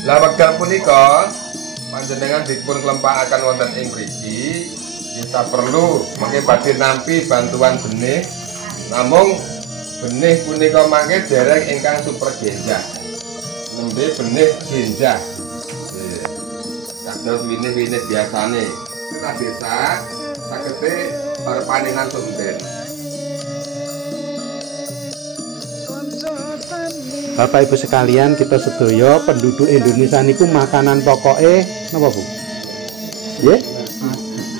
Lah wekdal punika panjenengan dipun klempakaken wonten ing mriki kita perlu mangke badhe nampi bantuan benih. Namung benih punika mangke dereng ingkang super genjah. Nembe benih genjah. Kados winih-winih biasane. Kita desa sagete perpaningan sumben. Bapak Ibu sekalian, kita sedaya penduduk Indonesia niku makanan pokoknya napa Bu? Ya?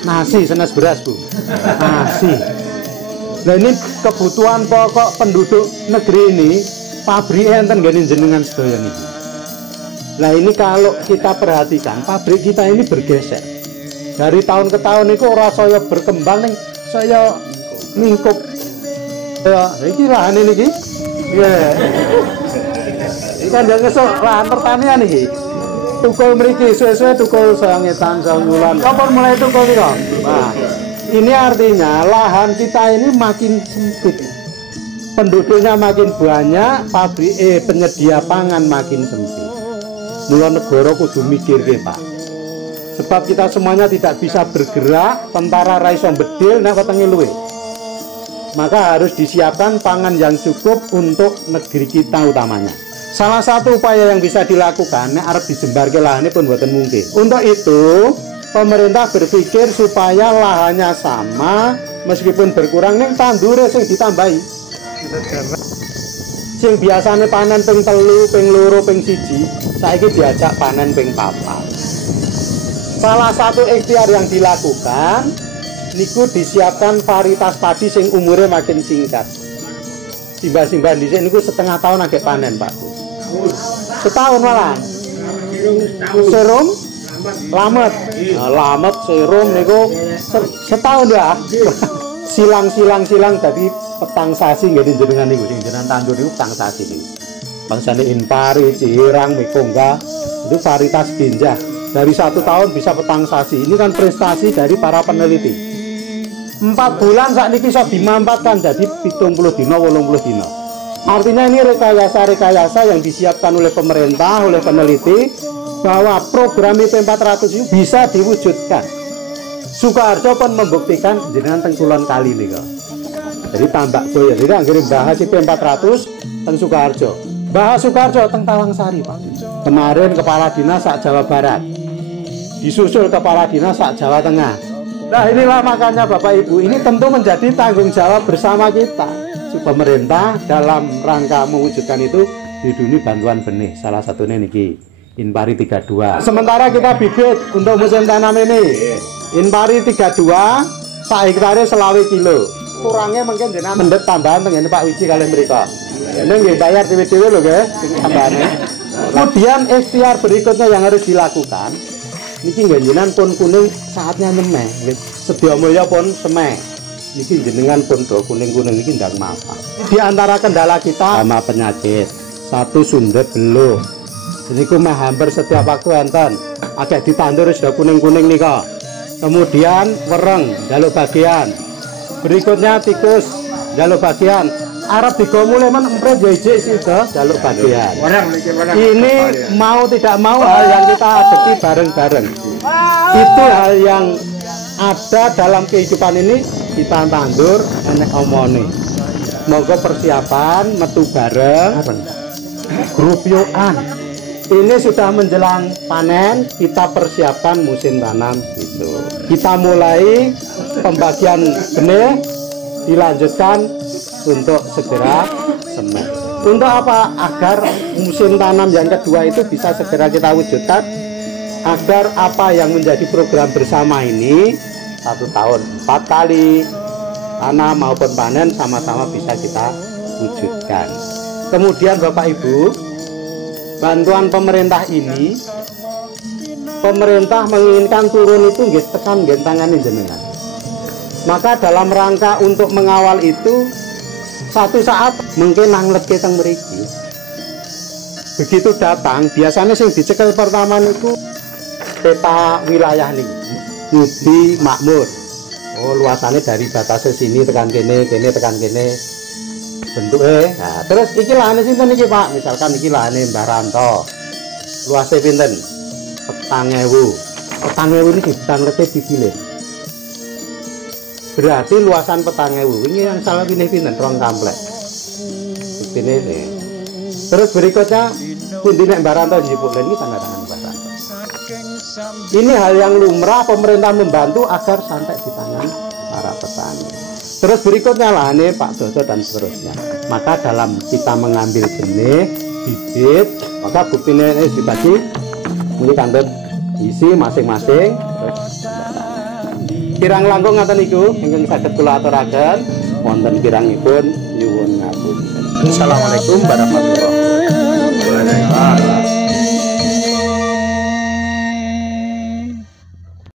Nasi senes beras Bu. Nasi. Nah ini kebutuhan pokok penduduk negeri ini, pabrik enten gini jenengan sedaya niki. Nah ini kalau kita perhatikan, pabrik kita ini bergeser. Dari tahun ke tahun itu ora saya berkembang ning saya lingkup. Ya, iki lahan ini iki. Ya. Ikan yang ngesok lahan pertanian nih, tukul mriki suwe-suwe tukul sangetan sangulan. Kapan mulai tukul nih kok? Nah, ini artinya lahan kita ini makin sempit, penduduknya makin banyak, pabrik penyedia pangan makin sempit. Mula negara kudu mikir Pak, sebab kita semuanya tidak bisa bergerak, tentara ra iso bedil nek wetenge luwe. Maka harus disiapkan pangan yang cukup untuk negeri kita utamanya. Salah satu upaya yang bisa dilakukan nek arep dijembarke lahane pun mboten mungkin. Untuk itu, pemerintah berpikir supaya lahannya sama meskipun berkurang ning tandure sing ditambahi. Sing biasanya panen ping 3, ping 2, ping 1, saiki diajak panen ping 4. Salah satu ikhtiar yang dilakukan niku disiapkan varietas padi sing umurnya makin singkat. Simbah-simbah dhisik niku setengah tahun agak panen, Pak. Setahun malah. Serum lamet. Nah, lamet serum niku setahun ya. Silang dadi petang sasi nggih jenengan niku sing jenengan tandur niku petang sasi niku. Bangsane Impari, Cirang, Mekongga itu varietas genjah. Dari 1 tahun bisa petang sasi. Ini kan prestasi dari para peneliti. 4 bulan saat ini bisa dimampatkan jadi 70 dino, 80 dino. Artinya ini rekayasa-rekayasa yang disiapkan oleh pemerintah, oleh peneliti, bahwa program IP 400 itu bisa diwujudkan. Sukoharjo pun membuktikan jenengan teng Kulon Kali nih kok. Jadi tambak boya, jadi anggere bahas IP 400 teng Sukoharjo. Bahas Sukoharjo teng Tawangsari Pak. Kemarin kepala dinas sak Jawa Barat, disusul kepala dinas sak Jawa Tengah. Nah inilah makanya Bapak Ibu, ini tentu menjadi tanggung jawab bersama kita. Pemerintah dalam rangka mewujudkan itu diduni bantuan benih, salah satunya niki Inpari 32. Sementara kita bibit untuk musim tanam ini Inpari 32 sak hektare 20 kilo. Kurangnya mungkin jenengan mendet tambahan tengene Pak Wiji kalian mereka. Ini nggih bayar dhewe-dhewe lho nggih tambahannya. Kemudian ikhtiar berikutnya yang harus dilakukan niki jenengan pun kuning saatnya nyemeh, Sedia Mulya pun semeh. Niki jenengan pun do kuning-kuning niki ndang mapan. Di antara kendala kita hama penyakit, satu sundet beluh. Niku meh hampir setiap waktu enten. Agak ditandur sudah kuning-kuning nika. Kemudian wereng jaluk bagian. Berikutnya tikus jaluk bagian. Arab digomule men empret jejek sida jaluk bagian. Ini mau tidak mau hal yang kita hadapi bareng-bareng. Itu hal yang ada dalam kehidupan ini, kita tandur enek omone. Monggo persiapan metu bareng grup yoan. Ini sudah menjelang panen, kita persiapkan musim tanam gitu. Kita mulai pembagian benih, dilanjutkan untuk segera semai. Untuk apa? Agar musim tanam yang kedua itu bisa segera kita wujudkan, agar apa yang menjadi program bersama ini 1 tahun 4 kali tanam maupun panen sama-sama bisa kita wujudkan. Kemudian Bapak Ibu, bantuan pemerintah ini, pemerintah menginginkan turun itu nggih tekan nggih tangane jenengan. Maka dalam rangka untuk mengawal itu, satu saat mungkin nang leke teng mriki. Begitu datang, biasanya sing dicekel pertama niku peta wilayah nih. Budi makmur. Oh, luasannya dari batasnya sini tekan kene, tekan kene. Bentuknya. Nah, terus iki lahane sinten iki, Pak? Misalkan iki lahane Mbah Ranto. luasnya pinten 4.000. 4.000 ini ditangkete dipilih. Berarti luasan 4.000 ini yang salah pilih pinten 2 kamplek. Ini. Terus berikutnya pundi nek Mbak Ranto njupuk ini tanda tangan Mbak Ranto. Ini hal yang lumrah, pemerintah membantu agar sampai di tangan para petani. Terus berikutnya lahannya Pak Dodo dan seterusnya. Maka dalam kita mengambil benih, bibit, maka buktinya ini dibagi, ini kandut isi masing-masing. Kirang langkung ngaten niku ingkang saged kula aturaken wonten kirangipun nyuwun ngapunten. Assalamualaikum warahmatullahi wabarakatuh.